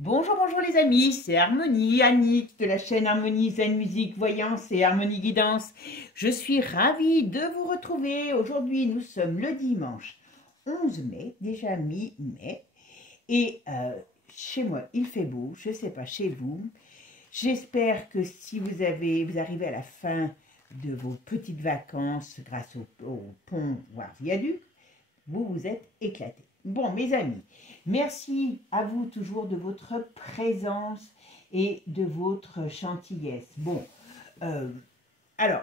Bonjour, bonjour les amis, c'est Harmonie, Annick de la chaîne Harmonie Zen Musique Voyance et Harmonie Guidance. Je suis ravie de vous retrouver. Aujourd'hui, nous sommes le dimanche 11 mai, déjà mi-mai. Et chez moi, il fait beau, je ne sais pas chez vous. J'espère que si vous arrivez à la fin de vos petites vacances grâce au pont, voire viaduc, vous vous êtes éclatés. Bon, mes amis, merci à vous toujours de votre présence et de votre gentillesse. Bon, alors,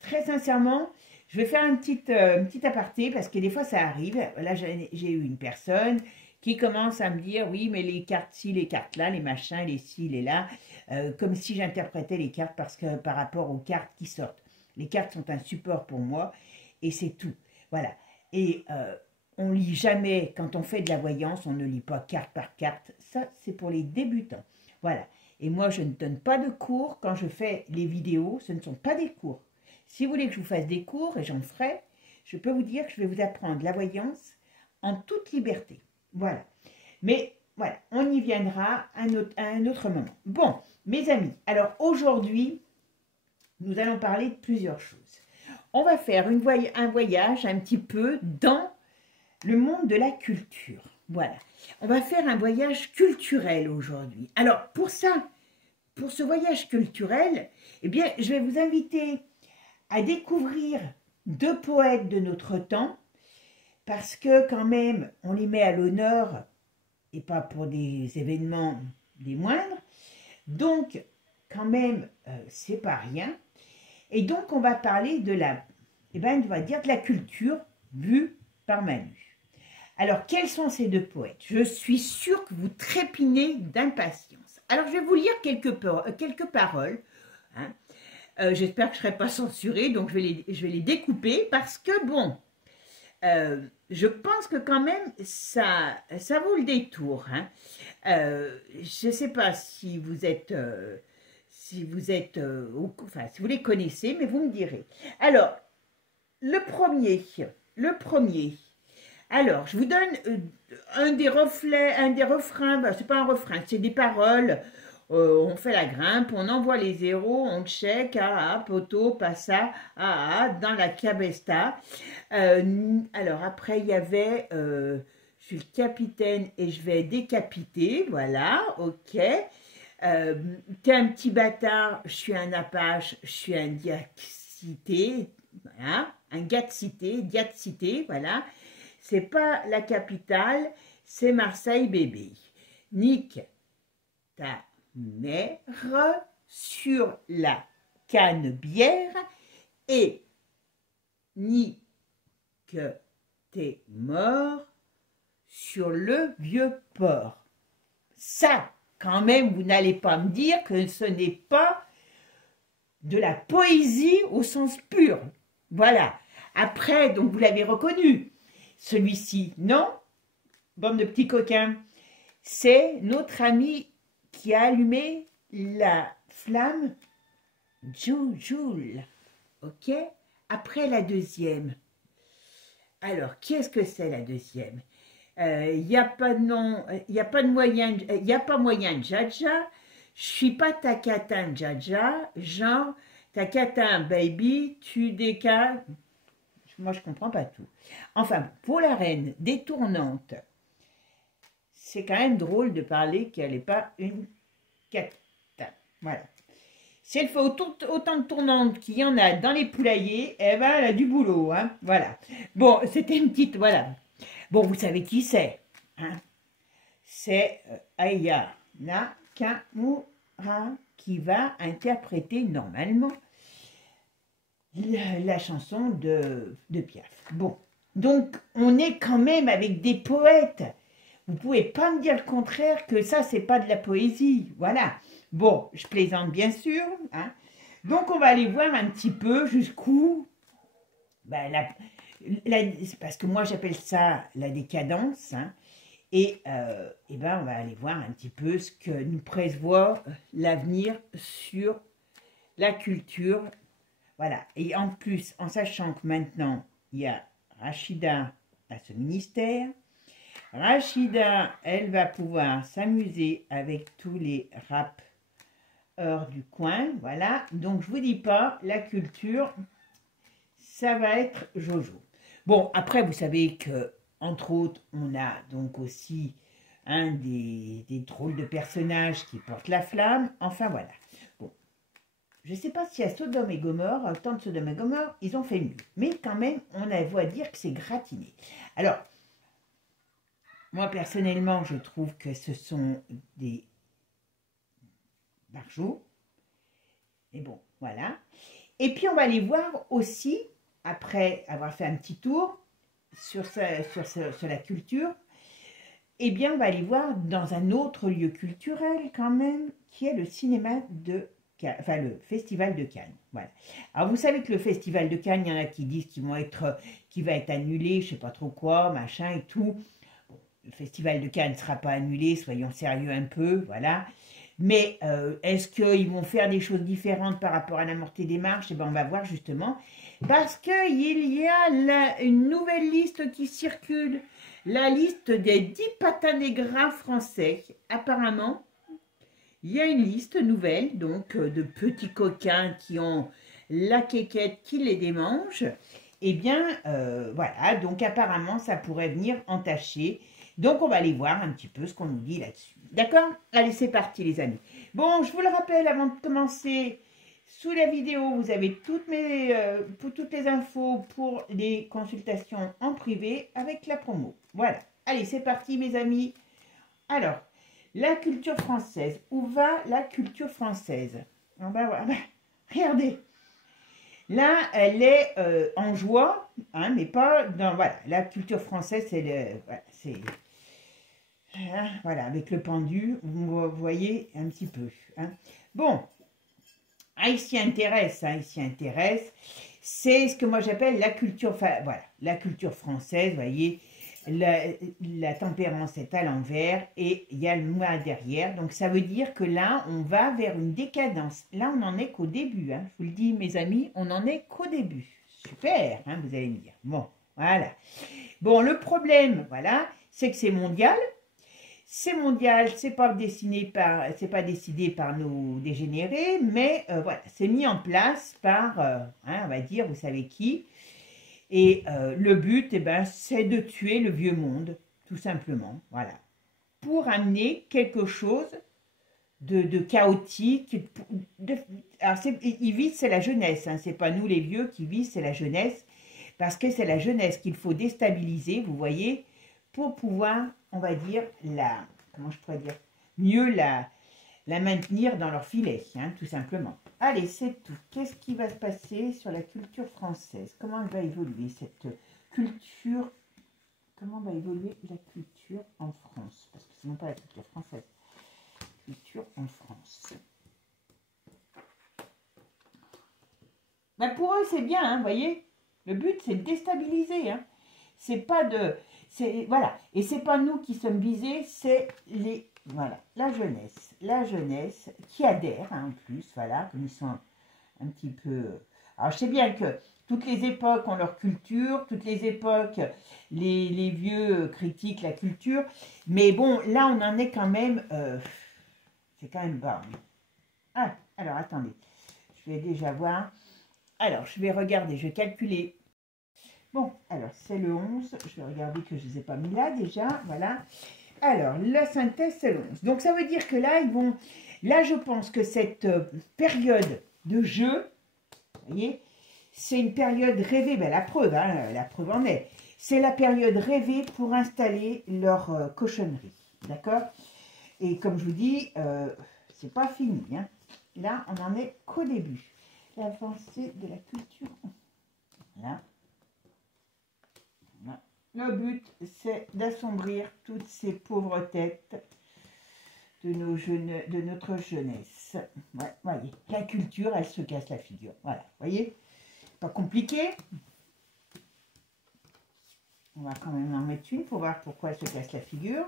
très sincèrement, je vais faire un petit aparté parce que des fois ça arrive. Là, j'ai eu une personne qui commence à me dire, oui, mais les cartes ci, les cartes là, les machins, les ci, les là, comme si j'interprétais les cartes par rapport aux cartes qui sortent. Les cartes sont un support pour moi et c'est tout. Voilà. Et on lit jamais, quand on fait de la voyance, on ne lit pas carte par carte. Ça, c'est pour les débutants. Voilà. Et moi, je ne donne pas de cours. Quand je fais les vidéos, ce ne sont pas des cours. Si vous voulez que je vous fasse des cours, et j'en ferai, je peux vous dire que je vais vous apprendre la voyance en toute liberté. Voilà. Mais voilà, on y viendra à un autre moment. Bon, mes amis, alors aujourd'hui, nous allons parler de plusieurs choses. On va faire un voyage un petit peu dans le monde de la culture. Voilà. On va faire un voyage culturel aujourd'hui. Alors, pour ça, pour ce voyage culturel, eh bien, je vais vous inviter à découvrir deux poètes de notre temps, parce que quand même, on les met à l'honneur, et pas pour des événements des moindres. Donc, quand même, c'est pas rien. Et donc, on va parler de on va dire de la culture vue par Manu. Alors, quels sont ces deux poètes? Je suis sûre que vous trépignez d'impatience. Alors, je vais vous lire quelques paroles. Hein. J'espère que je ne serai pas censurée, donc je vais les découper parce que, bon, je pense que quand même, ça vaut le détour. Hein. Je ne sais pas si vous êtes... si vous les connaissez, mais vous me direz. Alors, le premier, alors, je vous donne un des refrains, ben, c'est pas un refrain, c'est des paroles. On fait la grimpe, on envoie les zéros, on check, poto, passa, dans la cabesta. Alors, après, il y avait, je suis le capitaine et je vais décapiter, voilà, ok. T'es un petit bâtard, je suis un apache, je suis un diacité, voilà, un diacité, voilà. C'est pas la capitale, c'est Marseille bébé. Nique ta mère sur la canne-bière et nique tes morts sur le vieux port. Ça, quand même, vous n'allez pas me dire que ce n'est pas de la poésie au sens pur. Voilà. Après, donc vous l'avez reconnu. Celui-ci, non, bande de petits coquins, c'est notre ami qui a allumé la flamme Joule, ok. Après la deuxième. Alors, qu'est-ce que c'est la deuxième? Il n'y a pas de nom, il n'y a pas de moyen, il n'y a pas moyen de jaja. Je suis pas ta catin jaja, genre ta catin baby, tu décales. Moi, je ne comprends pas tout. Enfin, pour la reine détournante, c'est quand même drôle de parler qu'elle n'est pas une catin. Voilà. Si elle fait autant de tournantes qu'il y en a dans les poulaillers, eh ben, elle a du boulot. Hein. Voilà. Bon, c'était une petite... Voilà. Bon, vous savez qui c'est. Hein. C'est Aya Nakamura qui va interpréter normalement la chanson de Piaf. Bon, donc on est quand même avec des poètes. Vous pouvez pas me dire le contraire que ça, c'est pas de la poésie. Voilà. Bon, je plaisante bien sûr. Hein. Donc on va aller voir un petit peu jusqu'où... Ben, parce que moi j'appelle ça la décadence. Hein, et ben, on va aller voir un petit peu ce que nous prévoit l'avenir sur la culture. Voilà, et en plus, en sachant que maintenant, il y a Rachida à ce ministère, Rachida, elle va pouvoir s'amuser avec tous les rappeurs du coin. Voilà. Donc, je vous dis pas, la culture, ça va être Jojo. Bon, après, vous savez que, entre autres, on a donc aussi un des drôles de personnages qui portent la flamme. Enfin, voilà. Bon, je ne sais pas si à Sodome et Gomorre, au temps de Sodome et Gomorre, ils ont fait mieux. Mais quand même, on a voix à dire que c'est gratiné. Alors, moi, personnellement, je trouve que ce sont des barjots. Mais bon, voilà. Et puis, on va aller voir aussi, après avoir fait un petit tour sur la culture, eh bien, on va aller voir dans un autre lieu culturel quand même, qui est le cinéma de Cannes, enfin le Festival de Cannes. Voilà. Alors, vous savez que le Festival de Cannes, il y en a qui disent qu'il va être annulé, je ne sais pas trop quoi, machin et tout. Bon, le Festival de Cannes ne sera pas annulé, soyons sérieux un peu, voilà. Mais est-ce qu'ils vont faire des choses différentes par rapport à la Montée des Marches? Eh bien, on va voir justement. Parce qu'il y a une nouvelle liste qui circule. La liste des 10 patanégras français. Apparemment, il y a une liste nouvelle, donc, de petits coquins qui ont la quéquette qui les démange. Eh bien, voilà. Donc, apparemment, ça pourrait venir entacher. Donc, on va aller voir un petit peu ce qu'on nous dit là-dessus. D'accord? Allez, c'est parti, les amis. Bon, je vous le rappelle, avant de commencer, sous la vidéo, vous avez toutes les infos pour les consultations en privé avec la promo. Voilà. Allez, c'est parti, mes amis. Alors, la culture française. Où va la culture française? Ah ben, voilà. Regardez. Là, elle est en joie, hein, mais pas dans... Voilà, la culture française, c'est... Voilà, avec le pendu, vous voyez un petit peu. Hein. Bon, il s'y intéresse, c'est ce que moi j'appelle la culture, enfin, voilà, la culture française, vous voyez, la tempérance est à l'envers et il y a le moi derrière, donc ça veut dire que là, on va vers une décadence. Là, on n'en est qu'au début, hein. Je vous le dis, mes amis, on n'en est qu'au début. Super, hein, vous allez me dire. Bon, voilà. Bon, le problème, voilà, c'est que c'est mondial. C'est mondial, c'est pas décidé par nos dégénérés, mais voilà, c'est mis en place par, on va dire, vous savez qui. Et le but, eh ben, c'est de tuer le vieux monde, tout simplement, voilà, pour amener quelque chose de chaotique. Alors, ils visent, c'est la jeunesse, hein, c'est pas nous les vieux qui visent, c'est la jeunesse, parce que c'est la jeunesse qu'il faut déstabiliser, vous voyez, pour pouvoir, on va dire, comment je pourrais dire, mieux la maintenir dans leur filet, hein, tout simplement. Allez, c'est tout. Qu'est-ce qui va se passer sur la culture française? Comment elle va évoluer, cette culture? Comment va évoluer la culture en France? Parce que ce n'est pas la culture française. Culture en France. Ben pour eux, c'est bien, hein, vous voyez. Le but, c'est de déstabiliser. Hein. C'est pas de... Voilà, et c'est pas nous qui sommes visés, c'est voilà, la jeunesse qui adhère, hein, en plus, voilà, comme ils sont un petit peu... Alors, je sais bien que toutes les époques ont leur culture, toutes les époques, les vieux critiquent la culture, mais bon, là, on en est quand même... c'est quand même bas. Ah, alors, attendez, je vais déjà voir. Alors, je vais regarder, je vais calculer. Bon, alors, c'est le 11. Je vais regarder que je ne les ai pas mis là, déjà. Voilà. Alors, la synthèse, c'est le 11. Donc, ça veut dire que là, ils vont... Là, je pense que cette période de jeu, vous voyez, c'est une période rêvée. Ben, la preuve en est. C'est la période rêvée pour installer leur cochonnerie. D'accord? Et comme je vous dis, c'est pas fini. Hein. Là, on n'en est qu'au début. L'avancée de la culture. Là. Le but, c'est d'assombrir toutes ces pauvres têtes de notre jeunesse. Ouais, voyez, la culture, elle se casse la figure. Voilà, voyez, pas compliqué. On va quand même en mettre une pour voir pourquoi elle se casse la figure.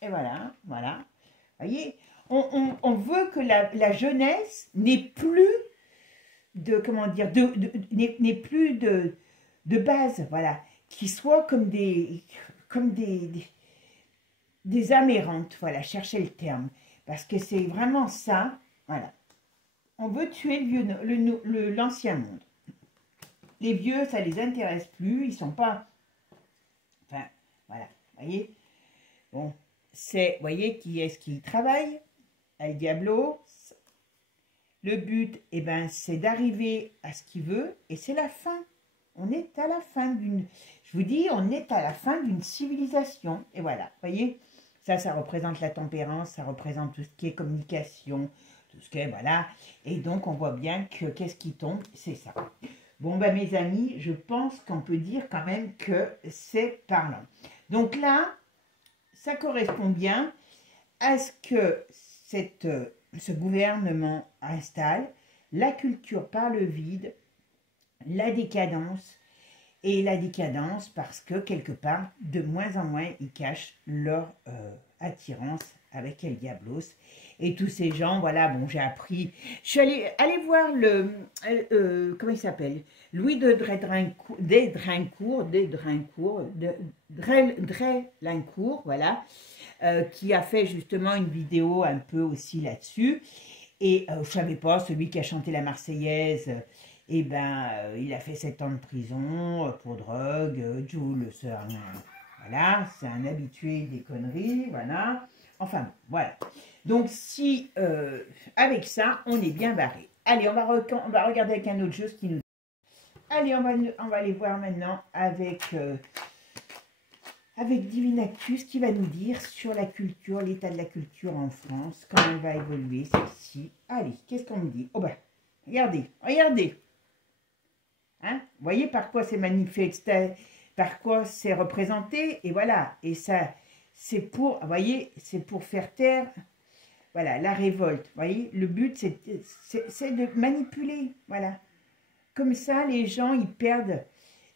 Et voilà, voilà. Voyez, on veut que la jeunesse n'ait plus de, comment dire, n'ait plus de base, voilà. Qui soient comme des des âmes errantes, voilà, cherchez le terme, parce que c'est vraiment ça, voilà. On veut tuer l'ancien monde. Les vieux, ça les intéresse plus, ils sont pas, enfin, voilà, voyez. Bon, c'est, voyez, qui est-ce qui travaille? El Diablo. Le but, eh ben, c'est d'arriver à ce qu'il veut, et c'est la fin. On est à la fin d'une, je vous dis, on est à la fin d'une civilisation, et voilà, voyez. Ça représente la tempérance, ça représente tout ce qui est communication, tout ce qui est, voilà. Et donc, on voit bien que qu'est-ce qui tombe, c'est ça. Bon, ben, mes amis, je pense qu'on peut dire quand même que c'est parlant. Donc là, ça correspond bien à ce que ce gouvernement installe, la culture par le vide, la décadence, et la décadence parce que quelque part, de moins en moins, ils cachent leur attirance avec El Diablos. Et tous ces gens, voilà, bon, j'ai appris, je suis allée voir comment il s'appelle, Louis de Drélincourt, voilà, qui a fait justement une vidéo un peu aussi là-dessus. Et je ne savais pas, celui qui a chanté la Marseillaise, eh ben, il a fait 7 ans de prison pour drogue, Jules, voilà, c'est un habitué des conneries, voilà. Enfin, voilà. Donc, si, avec ça, on est bien barré. Allez, on va regarder avec un autre jeu ce qui nous dit. Allez, on va aller voir maintenant avec Divine Actus qui va nous dire sur la culture, l'état de la culture en France, comment elle va évoluer, celle-ci. Allez, qu'est-ce qu'on me dit? Oh ben, regardez, regardez. Hein, vous voyez par quoi c'est manifesté, par quoi c'est représenté, et voilà. Et ça, c'est pour, vous voyez, c'est pour faire taire, voilà, la révolte. Vous voyez, le but, c'est de manipuler, voilà. Comme ça, les gens, ils perdent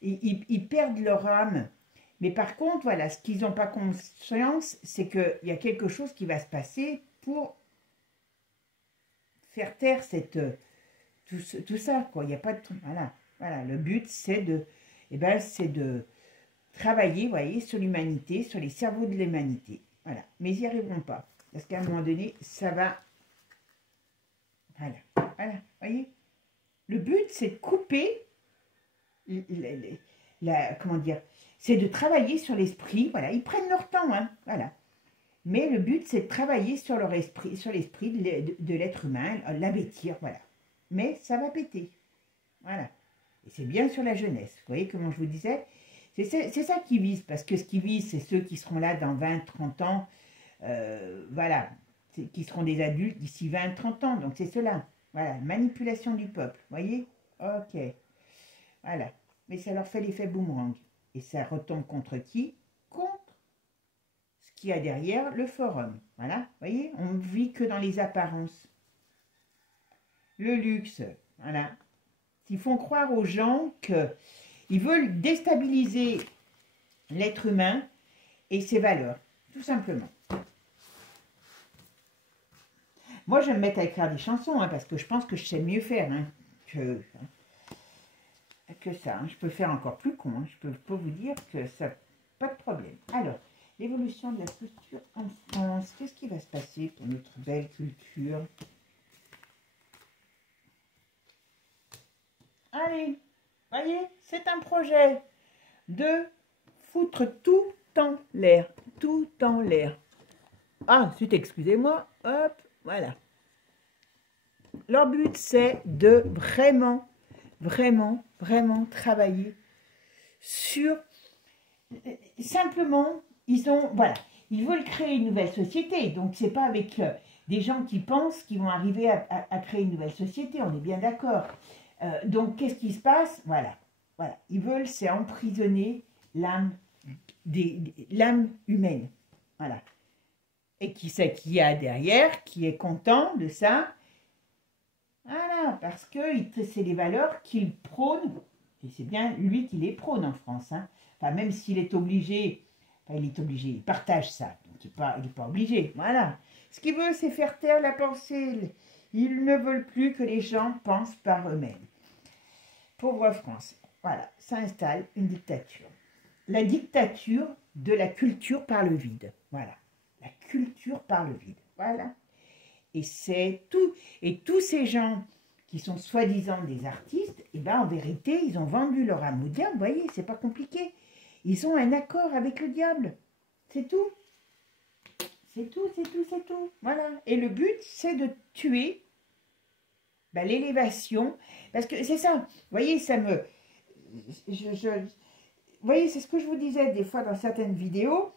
leur âme. Mais par contre, voilà, ce qu'ils n'ont pas conscience, c'est qu'il y a quelque chose qui va se passer pour faire taire tout ça, quoi. Il n'y a pas de... Voilà. Voilà, le but, c'est de travailler, vous voyez, sur l'humanité, sur les cerveaux de l'humanité. Voilà, mais ils n'y arriveront pas. Parce qu'à un moment donné, ça va... Voilà, voilà, vous voyez. Le but, c'est de couper, comment dire, c'est de travailler sur l'esprit, voilà, ils prennent leur temps, hein, voilà. Mais le but, c'est de travailler sur leur esprit, sur l'esprit de l'être humain, l'abêtir, voilà. Mais ça va péter, voilà. Et c'est bien sur la jeunesse. Vous voyez comment je vous disais? C'est ça qui vise, parce que ce qui vise, c'est ceux qui seront là dans 20, 30 ans, voilà, qui seront des adultes d'ici 20, 30 ans. Donc c'est cela. Voilà, manipulation du peuple. Vous voyez? Ok. Voilà. Mais ça leur fait l'effet boomerang. Et ça retombe contre qui? Contre ce qu'il y a derrière le forum. Voilà. Vous voyez? On ne vit que dans les apparences. Le luxe. Voilà. Ils font croire aux gens qu'ils veulent déstabiliser l'être humain et ses valeurs, tout simplement. Moi, je vais me mettre à écrire des chansons, hein, parce que je pense que je sais mieux faire hein, que ça. Hein. Je peux faire encore plus con. Hein. Je peux vous dire que ça, pas de problème. Alors, l'évolution de la culture en France. Qu'est-ce qui va se passer pour notre belle culture? Allez, voyez, c'est un projet de foutre tout en l'air. Tout en l'air. Ah, zut, excusez-moi. Hop, voilà. Leur but, c'est de vraiment, vraiment, vraiment travailler sur... Simplement, voilà, ils veulent créer une nouvelle société. Donc, c'est pas avec des gens qui pensent qu'ils vont arriver à créer une nouvelle société. On est bien d'accord. Donc, qu'est-ce qui se passe? Voilà. Voilà. Ils veulent, c'est emprisonner l'âme humaine. Voilà. Et qui c'est qu'il y a derrière, qui est content de ça? Voilà, parce que c'est les valeurs qu'il prône, et c'est bien lui qui les prône en France. Hein. Enfin, même s'il est obligé, enfin, il est obligé, il partage ça, donc il n'est pas obligé. Voilà. Ce qu'il veut, c'est faire taire la pensée. Ils ne veulent plus que les gens pensent par eux-mêmes. Pauvre France. Voilà, ça installe une dictature. La dictature de la culture par le vide. Voilà. culture par le vide. Voilà. Et c'est tout. Et tous ces gens qui sont soi-disant des artistes, eh ben, en vérité, ils ont vendu leur âme au diable. Vous voyez, c'est pas compliqué. Ils ont un accord avec le diable. C'est tout. C'est tout, c'est tout, c'est tout. Voilà. Et le but, c'est de tuer ben, l'élévation. Parce que c'est ça. Vous voyez, ça me... vous voyez, c'est ce que je vous disais des fois dans certaines vidéos.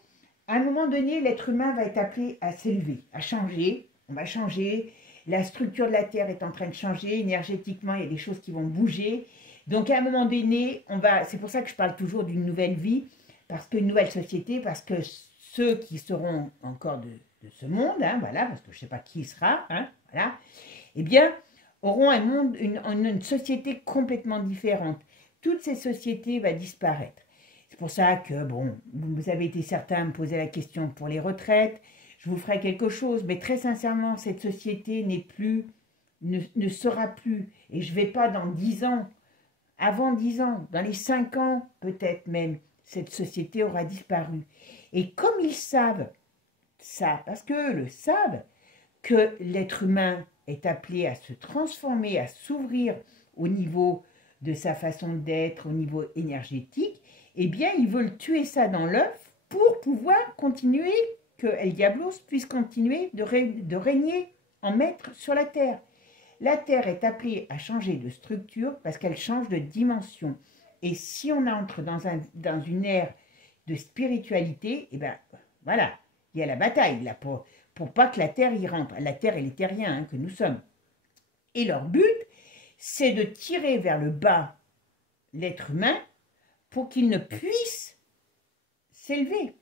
À un moment donné, l'être humain va être appelé à s'élever, à changer. On va changer. La structure de la Terre est en train de changer. Énergétiquement, il y a des choses qui vont bouger. Donc, à un moment donné, c'est pour ça que je parle toujours d'une nouvelle vie, parce qu'une nouvelle société, parce que ceux qui seront encore de ce monde, hein, voilà, parce que je ne sais pas qui sera, hein, voilà, eh bien, auront un monde, une société complètement différente. Toutes ces sociétés vont disparaître. C'est pour ça que, bon, vous avez été certains à me poser la question pour les retraites. Je vous ferai quelque chose, mais très sincèrement, cette société ne sera plus. Et je ne vais pas dans 10 ans, avant 10 ans, dans les 5 ans peut-être même, cette société aura disparu. Et comme ils savent ça, parce qu'eux le savent, que l'être humain est appelé à se transformer, à s'ouvrir au niveau de sa façon d'être, au niveau énergétique, eh bien, ils veulent tuer ça dans l'œuf pour pouvoir continuer, que El Diablos puisse continuer de régner en maître sur la Terre. La Terre est appelée à changer de structure parce qu'elle change de dimension. Et si on entre dans une ère de spiritualité, eh bien, voilà, il y a la bataille là pour pas que la Terre y rentre. La Terre et les terriens hein, que nous sommes. Et leur but, c'est de tirer vers le bas l'être humain pour qu'il ne puisse s'élever.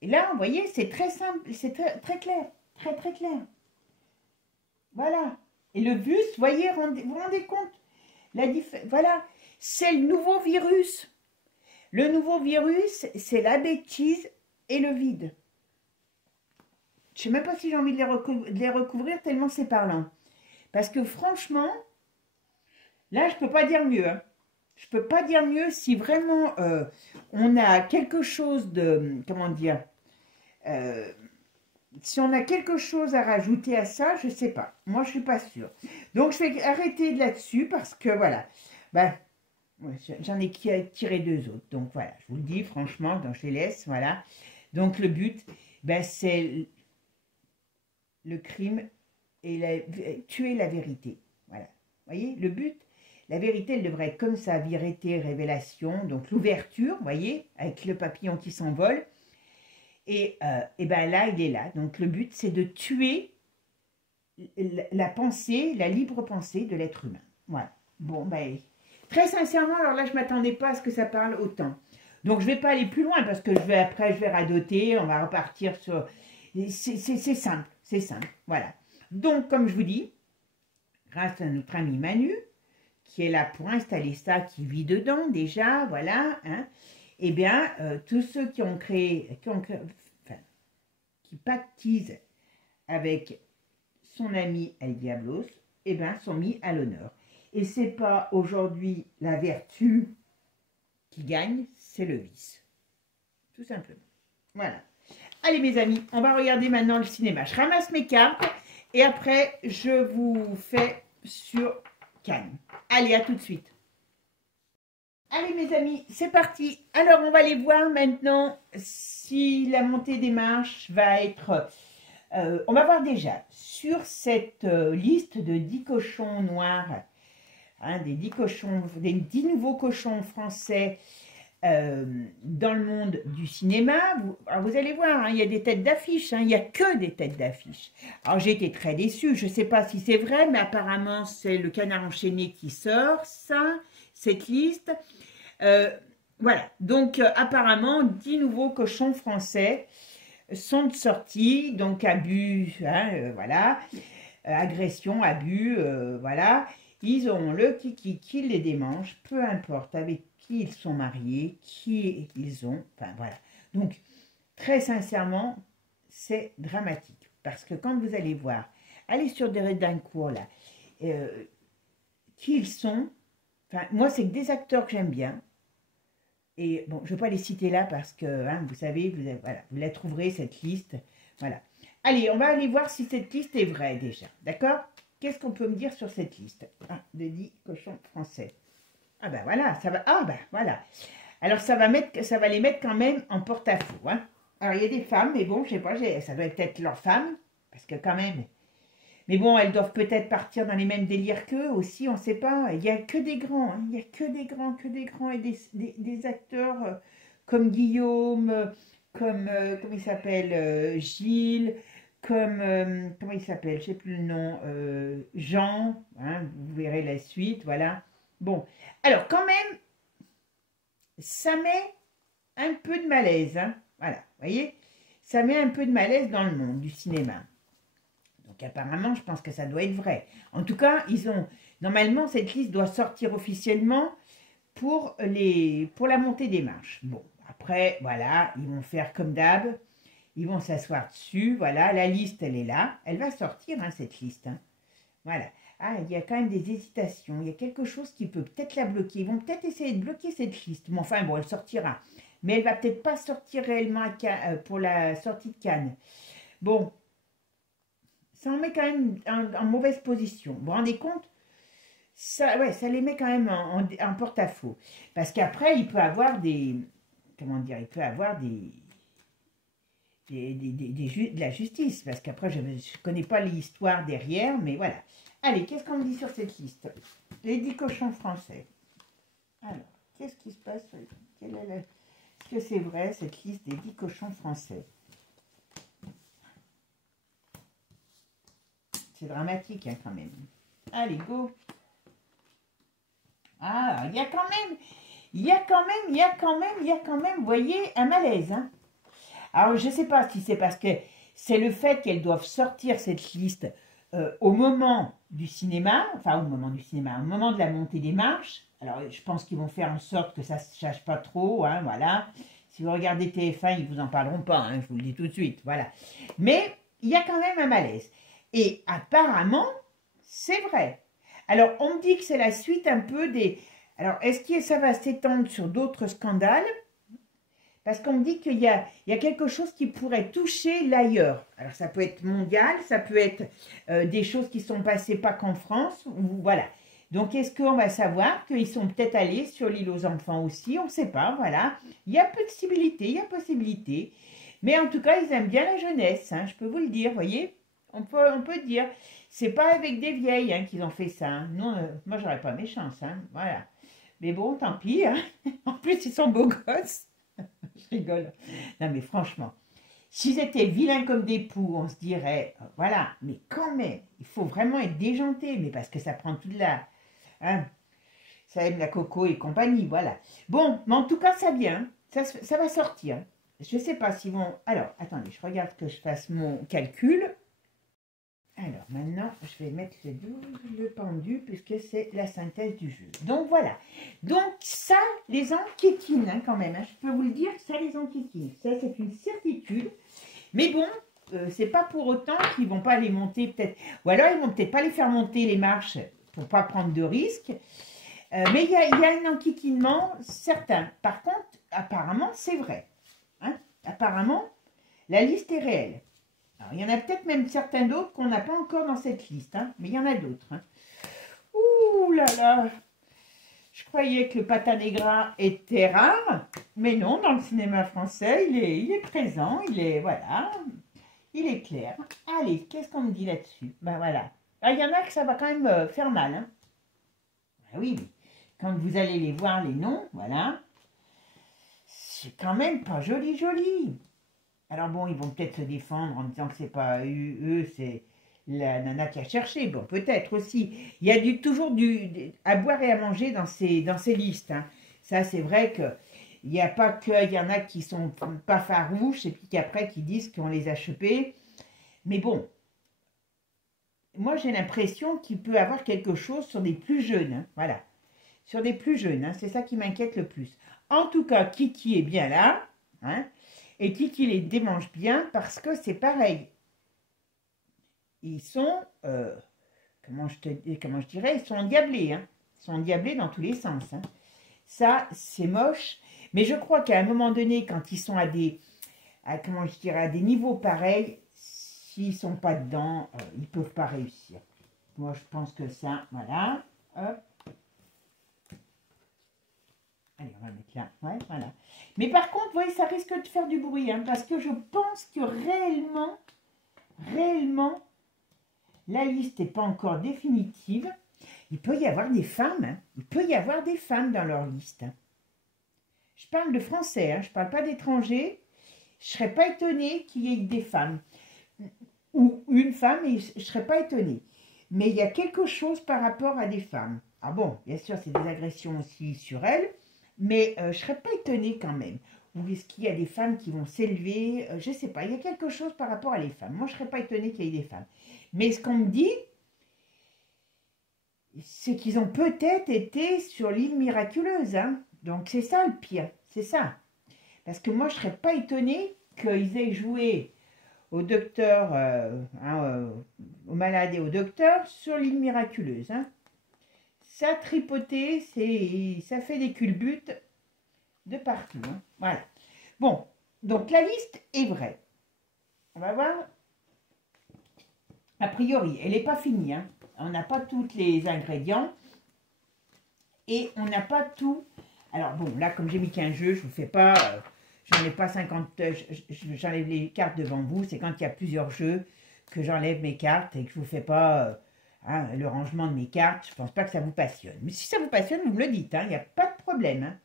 Et là, vous voyez, c'est très simple, c'est très clair, très clair. Voilà. Et le bus, vous voyez, vous vous rendez compte voilà, c'est le nouveau virus. Le nouveau virus, c'est la bêtise et le vide. Je ne sais même pas si j'ai envie de les recouvrir tellement c'est parlant. Parce que franchement, là, je ne peux pas dire mieux. Hein. Je ne peux pas dire mieux si vraiment on a quelque chose de... Comment dire si on a quelque chose à rajouter à ça, je ne sais pas. Moi, je ne suis pas sûre. Donc, je vais arrêter là-dessus parce que, voilà, ben, j'en ai tiré 2 autres. Donc, voilà, je vous le dis, franchement, donc je les laisse, voilà. Donc, le but, ben, c'est le crime et tuer la vérité. Voilà. Vous voyez, le but, la vérité, elle devrait être comme ça, vérité, révélation. Donc, l'ouverture, vous voyez, avec le papillon qui s'envole. Et ben là, il est là. Donc, le but, c'est de tuer la pensée, la libre pensée de l'être humain. Voilà. Bon, ben, très sincèrement, alors là, je ne m'attendais pas à ce que ça parle autant. Donc, je ne vais pas aller plus loin parce que après, je vais radoter. On va repartir sur... C'est simple, c'est simple. Voilà. Donc, comme je vous dis, grâce à notre ami Manu, qui est là pour installer ça, qui vit dedans déjà, voilà, hein, eh bien, tous ceux qui pactisent avec son ami El Diablos, eh bien, sont mis à l'honneur. Et c'est pas aujourd'hui la vertu qui gagne, c'est le vice. Tout simplement. Voilà. Allez, mes amis, on va regarder maintenant le cinéma. Je ramasse mes cartes et après, je vous fais sur Cannes. Allez, à tout de suite. Allez mes amis, c'est parti. Alors on va aller voir maintenant si la montée des marches va être... on va voir déjà sur cette liste de 10 cochons noirs, hein, des 10 nouveaux cochons français dans le monde du cinéma. Vous allez voir, hein, il y a des têtes d'affiche, hein, il n'y a que des têtes d'affiche. Alors j'ai été très déçue, je ne sais pas si c'est vrai, mais apparemment c'est le Canard enchaîné qui sort ça, cette liste. Voilà, donc apparemment 10 nouveaux cochons français sont sortis, donc abus, hein, voilà, agression, abus, voilà, ils ont le qui les démange, peu importe avec qui ils sont mariés, qui ils ont, enfin voilà. Donc, très sincèrement, c'est dramatique, parce que quand vous allez voir, allez sur des Redincourt là, qui ils sont, enfin, moi c'est que des acteurs que j'aime bien. Et bon, je ne vais pas les citer là parce que, hein, vous savez, voilà, vous la trouverez, cette liste. Voilà. Allez, on va aller voir si cette liste est vraie déjà, d'accord? Qu'est-ce qu'on peut me dire sur cette liste? Ah, de 10 cochons français. Ah ben voilà, ça va. Ah ben voilà. Alors ça va les mettre quand même en porte-à-faux, hein. Alors il y a des femmes, mais bon, je sais pas, ça doit être leurs femmes, parce que quand même. Mais bon, elles doivent peut-être partir dans les mêmes délires qu'eux aussi, on ne sait pas. Il n'y a que des grands, hein. Il n'y a que des grands, et des acteurs comme Guillaume, comme, comment il s'appelle, Gilles, comme, comment il s'appelle, je ne sais plus le nom, Jean, hein, vous verrez la suite, voilà. Bon, alors quand même, ça met un peu de malaise, hein, voilà, vous voyez, ça met un peu de malaise dans le monde du cinéma. Donc apparemment, je pense que ça doit être vrai. En tout cas, normalement, cette liste doit sortir officiellement pour la montée des marches. Bon, après, voilà, ils vont faire comme d'hab. Ils vont s'asseoir dessus. Voilà, la liste, elle est là. Elle va sortir, hein, cette liste. Hein. Voilà. Ah, il y a quand même des hésitations. Il y a quelque chose qui peut peut-être la bloquer. Ils vont peut-être essayer de bloquer cette liste. Mais enfin, bon, elle sortira. Mais elle va peut-être pas sortir réellement pour la sortie de Cannes. Bon, ça en met quand même en mauvaise position. Vous vous rendez compte? Ça, ouais, ça les met quand même en porte-à-faux. Parce qu'après, il peut avoir des... Comment dire? Il peut avoir de la justice. Parce qu'après, je ne connais pas l'histoire derrière, mais voilà. Allez, qu'est-ce qu'on me dit sur cette liste? Les 10 cochons français. Alors, qu'est-ce qui se passe? Est-ce que c'est vrai, cette liste des 10 cochons français? C'est dramatique, hein, quand même. Allez, go. Ah, il y a quand même, vous voyez, un malaise. Hein. Alors, je ne sais pas si c'est parce que c'est le fait qu'elles doivent sortir cette liste au moment du cinéma, enfin au moment de la montée des marches. Alors, je pense qu'ils vont faire en sorte que ça ne se sache pas trop, hein, voilà. Si vous regardez TF1, ils ne vous en parleront pas, hein, je vous le dis tout de suite, voilà. Mais il y a quand même un malaise. Et apparemment, c'est vrai. Alors, on me dit que c'est la suite un peu des... Alors, est-ce que ça va s'étendre sur d'autres scandales? Parce qu'on me dit qu'il y a quelque chose qui pourrait toucher l'ailleurs. Alors, ça peut être mondial, ça peut être des choses qui sont passées pas qu'en France. Voilà. Donc, est-ce qu'on va savoir qu'ils sont peut-être allés sur l'île aux enfants aussi? On ne sait pas, voilà. Il y a possibilité, il y a possibilité. Mais en tout cas, ils aiment bien la jeunesse, hein, je peux vous le dire, vous voyez? On peut dire. C'est pas avec des vieilles hein, qu'ils ont fait ça. Hein. Non, moi, j'aurais pas mes chances. Hein. Voilà. Mais bon, tant pis. Hein. En plus, ils sont beaux gosses. Je rigole. Non, mais franchement, s'ils étaient vilains comme des poux, on se dirait, voilà. Mais quand même, il faut vraiment être déjanté. Mais parce que ça prend toute la... Hein, ça aime la coco et compagnie, voilà. Bon, mais en tout cas, ça vient. Ça va sortir. Je ne sais pas s'ils vont... Alors, attendez, je regarde que je fasse mon calcul. Alors maintenant, je vais mettre le pendu puisque c'est la synthèse du jeu. Donc voilà. Donc ça les enquiquine hein, quand même. Hein. Je peux vous le dire, ça les enquiquine. Ça c'est une certitude. Mais bon, c'est pas pour autant qu'ils vont pas les monter peut-être. Ou alors ils vont peut-être pas les faire monter les marches pour pas prendre de risques. Mais il y a un enquiquinement certain. Par contre, apparemment c'est vrai. Hein. Apparemment, la liste est réelle. Alors, il y en a peut-être même certains d'autres qu'on n'a pas encore dans cette liste, hein, mais il y en a d'autres. Hein. Ouh là là, je croyais que le patanegra était rare, mais non, dans le cinéma français, il est présent, voilà, il est clair. Allez, qu'est-ce qu'on me dit là-dessus? Ben voilà. Ah, il y en a que ça va quand même faire mal. Hein. Ben oui, quand vous allez les voir, les noms, voilà, c'est quand même pas joli, joli. Alors bon, ils vont peut-être se défendre en disant que c'est pas eux, c'est la nana qui a cherché. Bon, peut-être aussi. Il y a toujours à boire et à manger dans ces listes. Hein. Ça, c'est vrai que il n'y a pas qu'il y en a qui sont pas farouches et puis qu'après qui disent qu'on les a chopés. Mais bon, moi j'ai l'impression qu'il peut avoir quelque chose sur des plus jeunes. Hein. Voilà. Sur des plus jeunes. Hein. C'est ça qui m'inquiète le plus. En tout cas, Kiki est bien là. Hein. Et Kiki les démange bien parce que c'est pareil. Ils sont, comment je dirais, ils sont endiablés. Hein. Ils sont endiablés dans tous les sens. Hein. Ça, c'est moche. Mais je crois qu'à un moment donné, quand ils sont à des niveaux pareils, s'ils ne sont pas dedans, ils ne peuvent pas réussir. Moi, je pense que ça, voilà. Hop. Allez, on va mettre là. Ouais, voilà. Mais par contre, vous voyez, ça risque de faire du bruit, hein, parce que je pense que réellement, la liste n'est pas encore définitive. Il peut y avoir des femmes, hein. Il peut y avoir des femmes dans leur liste. Hein. Je parle de français, hein, je ne parle pas d'étrangers. Je ne serais pas étonnée qu'il y ait des femmes. Ou une femme, et je ne serais pas étonnée. Mais il y a quelque chose par rapport à des femmes. Ah bon, bien sûr, c'est des agressions aussi sur elles. Mais je ne serais pas étonnée quand même. Ou est-ce qu'il y a des femmes qui vont s'élever? Je ne sais pas. Il y a quelque chose par rapport à les femmes. Moi, je ne serais pas étonnée qu'il y ait des femmes. Mais ce qu'on me dit, c'est qu'ils ont peut-être été sur l'île miraculeuse. Hein. Donc, c'est ça le pire. C'est ça. Parce que moi, je ne serais pas étonnée qu'ils aient joué au docteur, aux malades et au docteur sur l'île miraculeuse. Hein. Ça tripoté, ça fait des culbutes de partout. Hein. Voilà. Bon, donc la liste est vraie. On va voir. A priori, elle n'est pas finie. Hein. On n'a pas tous les ingrédients. Et on n'a pas tout. Alors bon, là, comme j'ai mis qu'un jeu, je ne vous fais pas... j'en ai pas 50... j'enlève les cartes devant vous. C'est quand il y a plusieurs jeux que j'enlève mes cartes et que je ne vous fais pas... Hein, le rangement de mes cartes, je ne pense pas que ça vous passionne. Mais si ça vous passionne, vous me le dites, il n'y a pas de problème. Hein.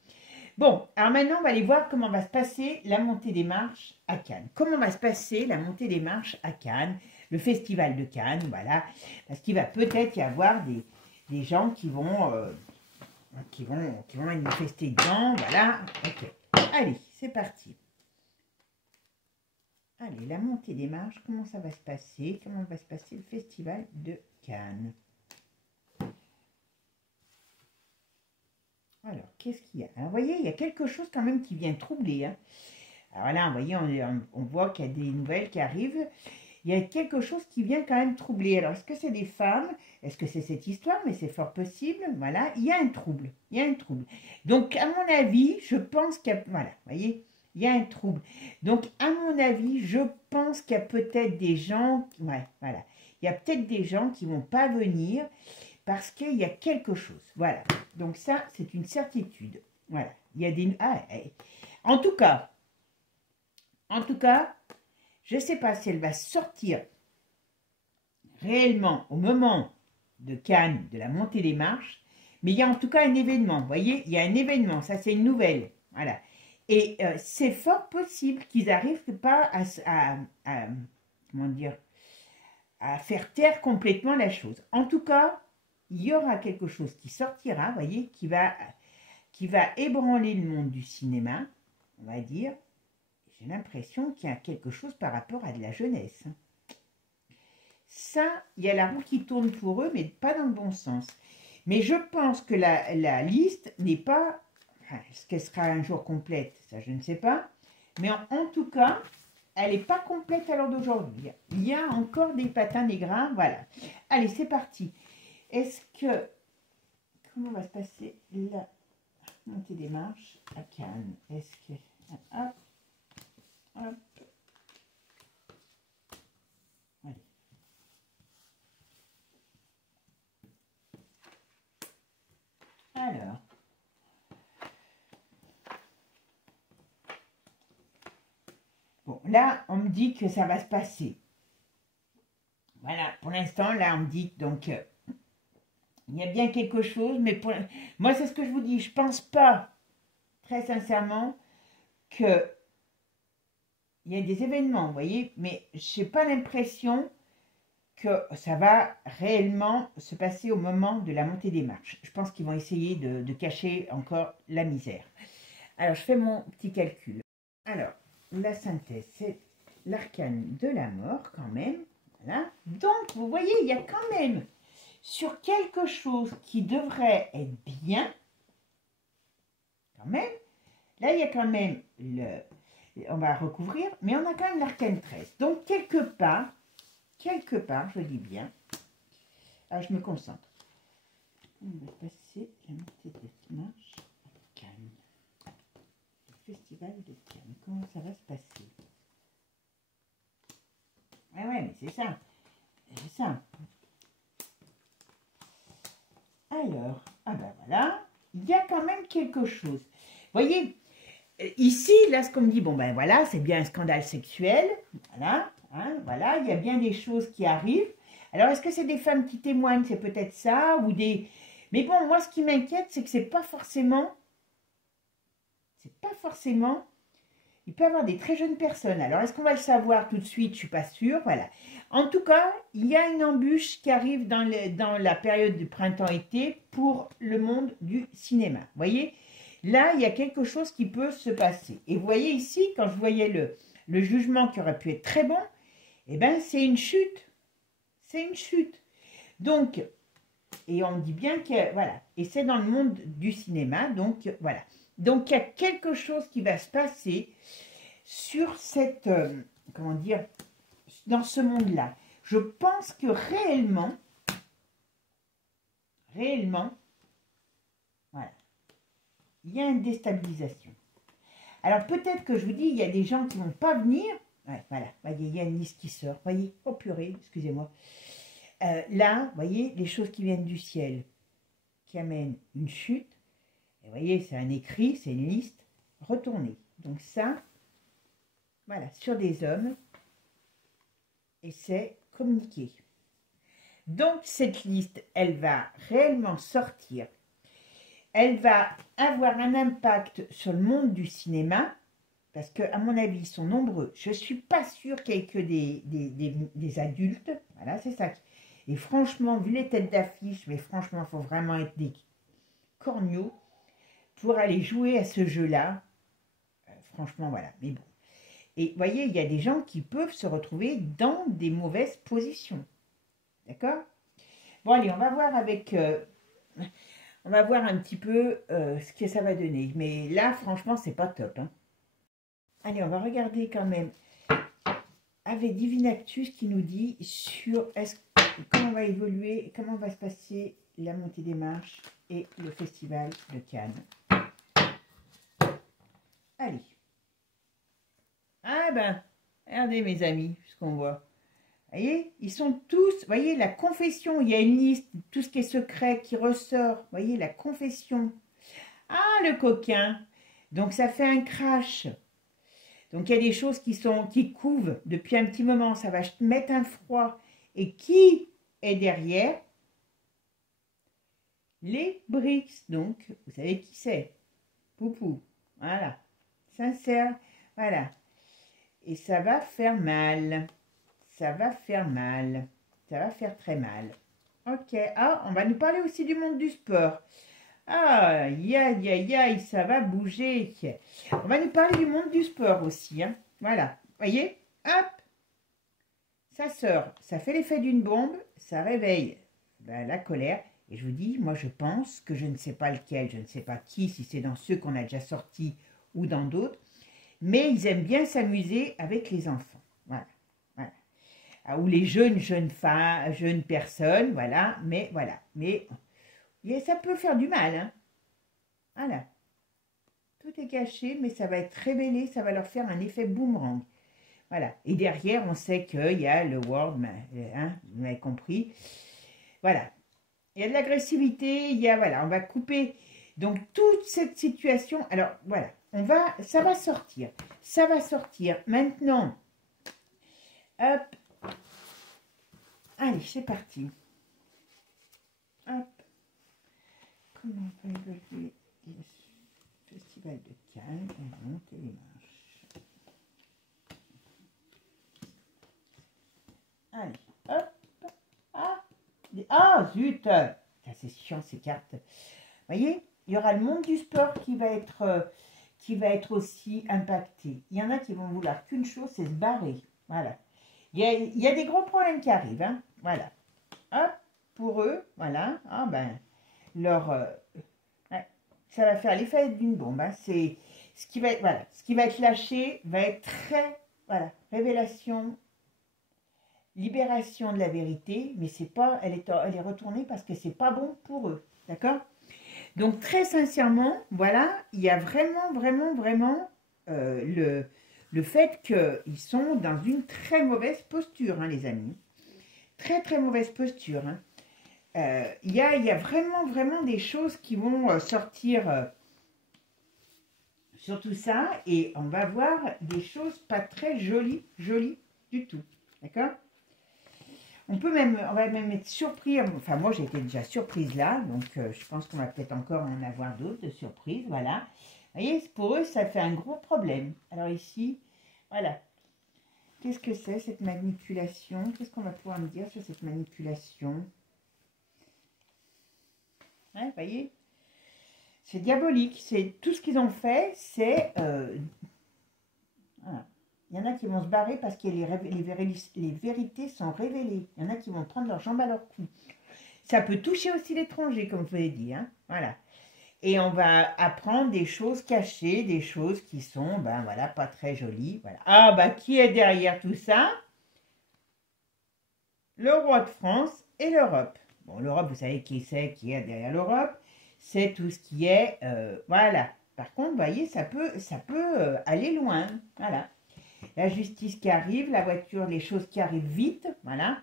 Bon, alors maintenant, on va aller voir comment va se passer la montée des marches à Cannes. Comment va se passer la montée des marches à Cannes, le festival de Cannes, voilà. Parce qu'il va peut-être y avoir des gens qui vont manifester dedans, voilà. Ok, allez, c'est parti. Allez, la montée des marches, comment ça va se passer? Comment va se passer le festival de Cannes? Alors, qu'est-ce qu'il y a? Alors, vous voyez, il y a quelque chose quand même qui vient troubler. Hein. Alors là, vous voyez, on voit qu'il y a des nouvelles qui arrivent. Il y a quelque chose qui vient quand même troubler. Alors, est-ce que c'est des femmes? Est-ce que c'est cette histoire? Mais c'est fort possible. Voilà, il y a un trouble. Il y a un trouble. Donc, à mon avis, je pense qu'il y a... Voilà, vous voyez, il y a un trouble. Donc, à mon avis, je pense qu'il y a peut-être des gens... Ouais, voilà. Il y a peut-être des gens qui ne vont pas venir parce qu'il y a quelque chose. Voilà. Donc, ça, c'est une certitude. Voilà. Il y a des... Ah, en tout cas, je ne sais pas si elle va sortir réellement au moment de Cannes, de la montée des marches, mais il y a en tout cas un événement. Vous voyez, il y a un événement. Ça, c'est une nouvelle. Voilà. Et c'est fort possible qu'ils n'arrivent pas comment dire, à faire taire complètement la chose. En tout cas, il y aura quelque chose qui sortira, vous voyez, qui va ébranler le monde du cinéma, on va dire. J'ai l'impression qu'il y a quelque chose par rapport à de la jeunesse. Ça, il y a la roue qui tourne pour eux, mais pas dans le bon sens. Mais je pense que la liste n'est pas... Est-ce qu'elle sera un jour complète? Ça, je ne sais pas. Mais en tout cas, elle n'est pas complète à l'heure d'aujourd'hui. Il y a encore des patins des grains. Voilà. Allez, c'est parti. Est-ce que... Comment va se passer la montée des marches à Cannes? Est-ce que... Hop. Hop. Allez. Alors... Bon, là, on me dit que ça va se passer. Voilà, pour l'instant, là, on me dit donc, il y a bien quelque chose, mais moi, c'est ce que je vous dis. Je ne pense pas, très sincèrement, qu'il y a des événements, vous voyez, mais je n'ai pas l'impression que ça va réellement se passer au moment de la montée des marches. Je pense qu'ils vont essayer de cacher encore la misère. Alors, je fais mon petit calcul. Alors, la synthèse, c'est l'arcane de la mort quand même. Voilà. Donc, vous voyez, il y a quand même sur quelque chose qui devrait être bien, quand même. Là, il y a quand même on va recouvrir, mais on a quand même l'arcane 13. Donc, quelque part, je dis bien, alors je me concentre. On va passer la montée de marche à Cannes. Festival de Cannes. Comment ça va se passer? Ah ouais, mais c'est ça. C'est ça. Alors, ah ben voilà, il y a quand même quelque chose. Vous voyez, ici, là, ce qu'on me dit, bon ben voilà, c'est bien un scandale sexuel. Voilà, hein, voilà, il y a bien des choses qui arrivent. Alors, est-ce que c'est des femmes qui témoignent? C'est peut-être ça, ou des... Mais bon, moi, ce qui m'inquiète, c'est que c'est pas forcément... Il peut y avoir des très jeunes personnes. Alors, est-ce qu'on va le savoir tout de suite? Je ne suis pas sûre. Voilà. En tout cas, il y a une embûche qui arrive dans la période du printemps-été pour le monde du cinéma. Vous voyez, là, il y a quelque chose qui peut se passer. Et vous voyez ici, quand je voyais le jugement qui aurait pu être très bon, eh bien, c'est une chute. C'est une chute. Donc, et on dit bien que, voilà, et c'est dans le monde du cinéma, donc voilà. Donc, il y a quelque chose qui va se passer sur cette, comment dire, dans ce monde-là. Je pense que réellement, voilà, il y a une déstabilisation. Alors, peut-être que je vous dis, il y a des gens qui ne vont pas venir. Ouais, voilà, voyez, il y a une liste qui sort. Voyez, oh purée, excusez-moi. Là, voyez, les choses qui viennent du ciel, qui amènent une chute. Et voyez, c'est un écrit, c'est une liste. Retournez. Donc ça, voilà, sur des hommes. Et c'est communiqué. Donc, cette liste, elle va réellement sortir. Elle va avoir un impact sur le monde du cinéma, parce qu'à mon avis, ils sont nombreux. Je ne suis pas sûre qu'il n'y ait que des adultes. Voilà, c'est ça. Et franchement, vu les têtes d'affiche, mais franchement, il faut vraiment être des corneaux pour aller jouer à ce jeu-là. Franchement, voilà. Mais bon. Et vous voyez, il y a des gens qui peuvent se retrouver dans des mauvaises positions. D'accord? Bon, allez, on va voir avec... on va voir un petit peu ce que ça va donner. Mais là, franchement, c'est pas top. Hein. Allez, on va regarder quand même avec Divinactus qui nous dit sur comment va évoluer, comment va se passer la montée des marches et le festival de Cannes. Allez. Ah ben, regardez mes amis, ce qu'on voit. Vous voyez, ils sont tous, vous voyez, la confession, il y a une liste, tout ce qui est secret qui ressort. Vous voyez, la confession. Ah, le coquin. Donc, ça fait un crash. Donc, il y a des choses qui couvent depuis un petit moment. Ça va mettre un froid. Et qui est derrière? Les BRICS. Donc, vous savez qui c'est? Poupou. Voilà. Sincère. Voilà. Et ça va faire mal. Ça va faire mal. Ça va faire très mal. Ok. Ah, on va nous parler aussi du monde du sport. Ah, aïe, aïe, aïe, ça va bouger. On va nous parler du monde du sport aussi. Hein. Voilà. Voyez? Hop. Ça sort. Ça fait l'effet d'une bombe. Ça réveille la colère. Et je vous dis, moi je pense que je ne sais pas lequel, je ne sais pas qui, si c'est dans ceux qu'on a déjà sortis ou dans d'autres. Mais ils aiment bien s'amuser avec les enfants. Voilà. Voilà. Ah, ou les jeunes femmes, jeunes personnes, voilà. Mais voilà. Mais ça peut faire du mal. Hein. Voilà. Tout est caché, mais ça va être révélé, ça va leur faire un effet boomerang. Voilà. Et derrière, on sait qu'il y a le World, hein, vous m'avez compris. Voilà. Il y a de l'agressivité, il y a, voilà, on va couper. Donc, toute cette situation, alors, voilà. Ça va sortir. Ça va sortir. Maintenant, hop. Allez, c'est parti. Hop. Comment on va évaluer le festival de Cannes? On va monter les marches. Allez, hop. Ah, zut. Ça, c'est chiant, ces cartes. Vous voyez, il y aura le monde du sport qui va être aussi impacté. Il y en a qui vont vouloir qu'une chose, c'est se barrer. Voilà. Il y a des gros problèmes qui arrivent. Hein. Voilà. Hop, pour eux, voilà. Ah ben, ouais, ça va faire l'effet d'une bombe. Hein. C'est ce qui va être lâché va être très, voilà, révélation, libération de la vérité, mais c'est pas, elle est retournée parce que c'est pas bon pour eux. D'accord? Donc, très sincèrement, voilà, il y a vraiment le fait qu'ils sont dans une très mauvaise posture, hein, les amis. Très, très mauvaise posture. Hein. Il y a vraiment des choses qui vont sortir sur tout ça. Et on va voir des choses pas très jolies du tout. D'accord? On va même être surpris. Enfin, moi, j'ai été déjà surprise là. Donc, je pense qu'on va peut-être encore en avoir d'autres de surprises. Voilà. Vous voyez, pour eux, ça fait un gros problème. Alors ici, voilà. Qu'est-ce que c'est cette manipulation? Qu'est-ce qu'on va pouvoir me dire sur cette manipulation? Hein, vous voyez? C'est diabolique. C'est tout ce qu'ils ont fait, c'est... voilà. Il y en a qui vont se barrer parce que les vérités sont révélées. Il y en a qui vont prendre leurs jambes à leur cou. Ça peut toucher aussi l'étranger, comme je vous l'ai dit. Hein, voilà. Et on va apprendre des choses cachées, des choses qui sont, ben voilà, pas très jolies. Voilà. Ah, bah, qui est derrière tout ça? Le roi de France et l'Europe. Bon, l'Europe, vous savez qui est derrière l'Europe. C'est tout ce qui est, voilà. Par contre, vous voyez, ça peut aller loin. Voilà. La justice qui arrive, la voiture, les choses qui arrivent vite. Voilà.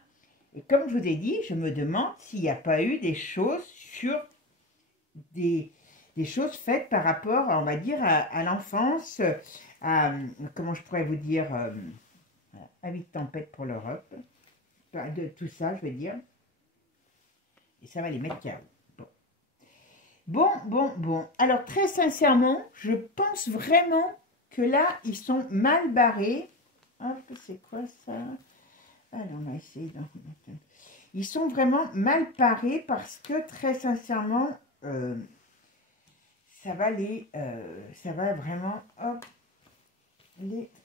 Et comme je vous ai dit, je me demande s'il n'y a pas eu des choses sur des choses faites par rapport, on va dire, à l'enfance, comment je pourrais vous dire, avis de tempête pour l'Europe, de tout ça, je veux dire. Et ça va les mettre KO. Bon. Alors, très sincèrement, je pense vraiment que là, ils sont mal barrés. Ah, c'est quoi ça? Alors, on va essayer d'en mettre. Ils sont vraiment mal parés parce que, très sincèrement, ça va vraiment, hop,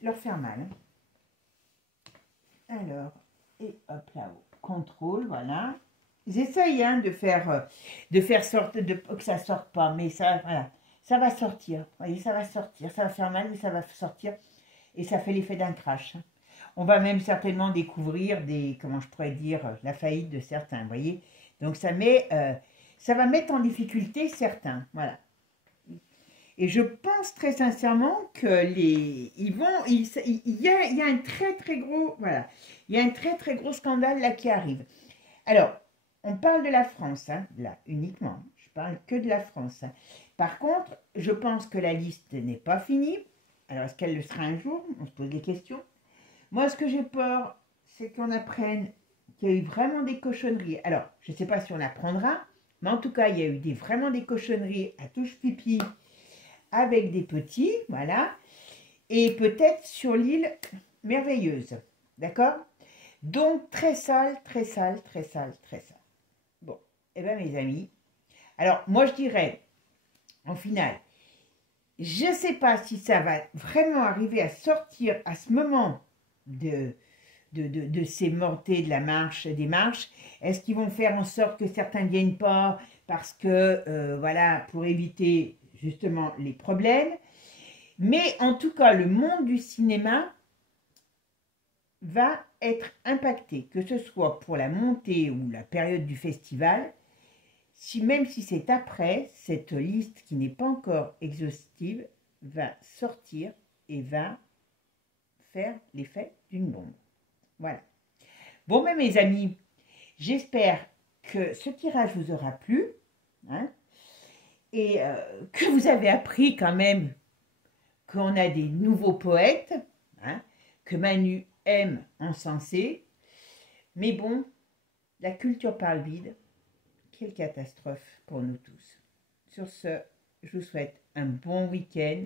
leur faire mal. Alors, et hop là-haut. Contrôle, voilà. Ils essayent hein, de faire sortir, que ça ne sorte pas, mais ça, voilà, ça va sortir. Vous voyez, ça va sortir. Ça va faire mal, mais ça va sortir. Et ça fait l'effet d'un crash. On va même certainement découvrir comment je pourrais dire, la faillite de certains, vous voyez. Donc, ça va mettre en difficulté certains, voilà. Et je pense très sincèrement que il y a un très gros, voilà, il y a un très gros scandale là qui arrive. Alors, on parle de la France, hein, là, uniquement. Je parle que de la France. Hein. Par contre, je pense que la liste n'est pas finie. Alors, est-ce qu'elle le sera un jour? On se pose des questions. Moi, ce que j'ai peur, c'est qu'on apprenne qu'il y a eu vraiment des cochonneries. Alors, je ne sais pas si on apprendra, mais en tout cas, il y a eu vraiment des cochonneries à touche-pipi avec des petits, voilà. Et peut-être sur l'île merveilleuse, d'accord? Donc, très sale. Bon, eh bien, mes amis, alors, moi, je dirais, en finale, je ne sais pas si ça va vraiment arriver à sortir à ce moment de ces montées de des marches. Est-ce qu'ils vont faire en sorte que certains ne viennent pas parce que, voilà, pour éviter justement les problèmes. Mais en tout cas, le monde du cinéma va être impacté, que ce soit pour la montée ou la période du festival, même si c'est après, cette liste qui n'est pas encore exhaustive va sortir et va faire l'effet d'une bombe. Voilà. Bon, ben, mes amis, j'espère que ce tirage vous aura plu, hein, et que vous avez appris quand même qu'on a des nouveaux poètes, hein, que Manu aime encenser. Mais bon, la culture parle vide. Quelle catastrophe pour nous tous. Sur ce, je vous souhaite un bon week-end.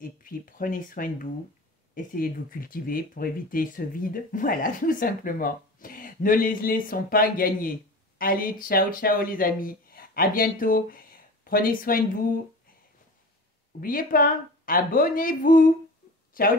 Et puis, prenez soin de vous. Essayez de vous cultiver pour éviter ce vide. Voilà, tout simplement. Ne les laissons pas gagner. Allez, ciao, les amis. À bientôt. Prenez soin de vous. N'oubliez pas, abonnez-vous. Ciao.